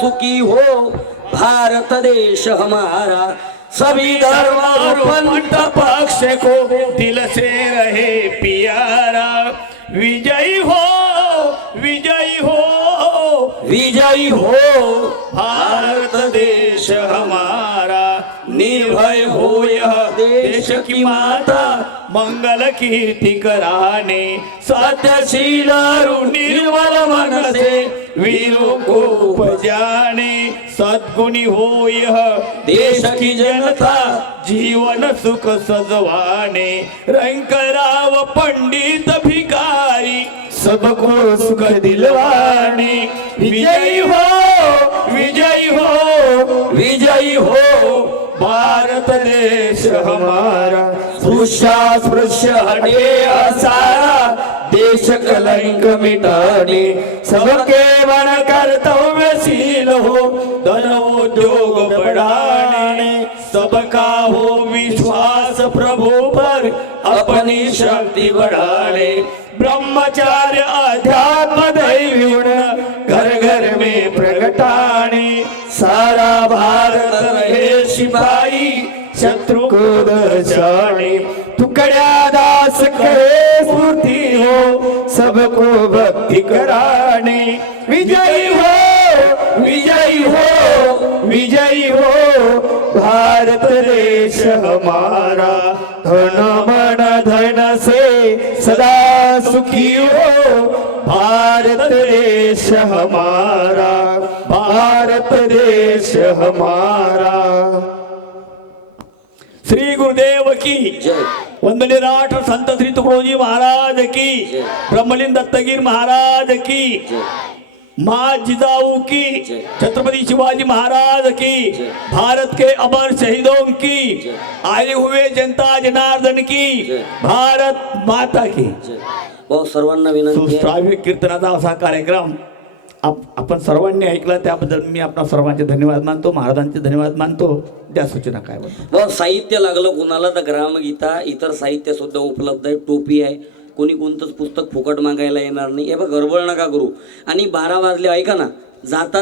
सुखी हो, भारत देश हमारा। सभी धर्म पक्ष को दिल से रहे प्यारा। विजयी हो विजयी हो विजयी हो, भारत देश हमारा। निर्भय हो यह देश की माता, मंगल कीर्ति कराने सत्यशील निर्मल मन से वीरों को बजाने सद्गुणी होय देश की जनता जीवन सुख सजवाने रंकराव पंडित भिकारी सबको सुख दिलवाने. विजयी हो विजयी हो विजयी हो. भारत देश हमारा स्पृश्या स्पृश्य हटे असारा देश कलंक मिटाने. सबके मन कर्तव्यशील हो धन उद्योग बढ़ाने, सबका हो विश्वास प्रभु पर, अपनी शक्ति बढ़ाने। ब्रह्मचार्य अध्यात्म दैवी घर घर में प्रगटाने। सारा भारत रहे सिपाही शत्रु को दर्शाने टुकड़ा दास करे स्फूर्ति हो, सबको भक्ति कराने। विजयी हो भारत देश हमारा। धन मन धन से सदा सुखी हो। भारत देश हमारा। भारत देश हमारा। श्री गुरुदेव की जय। वंदने राठ संत श्री तुकडोजी महाराज की ब्रह्मलिन दत्तगीर महाराज की माँ जिजाऊ की छत्रपति शिवाजी महाराज की भारत के अमर शहीदों की आए हुए जनता जनार्दन की भारत माता की। भाऊ सर्वांना विनंती कीर्तनाचा असा कार्यक्रम आप आपण सर्वांनी ऐकला त्याबद्दल मी आपणा सर्वांचे धन्यवाद मानतो महाराजांचे धन्यवाद मानतो. त्या सूचना काय भाऊ साहित्य लागलं कुणाला? तर ग्रामगीता इतर साहित्य सुद्धा उपलब्ध आहे टोपी आहे. कोणी कोणतंच पुस्तक फुकट मागायला येणार नाही. हे बघ गडबड नका करू. आणि बारा वाजले ऐका ना. जाता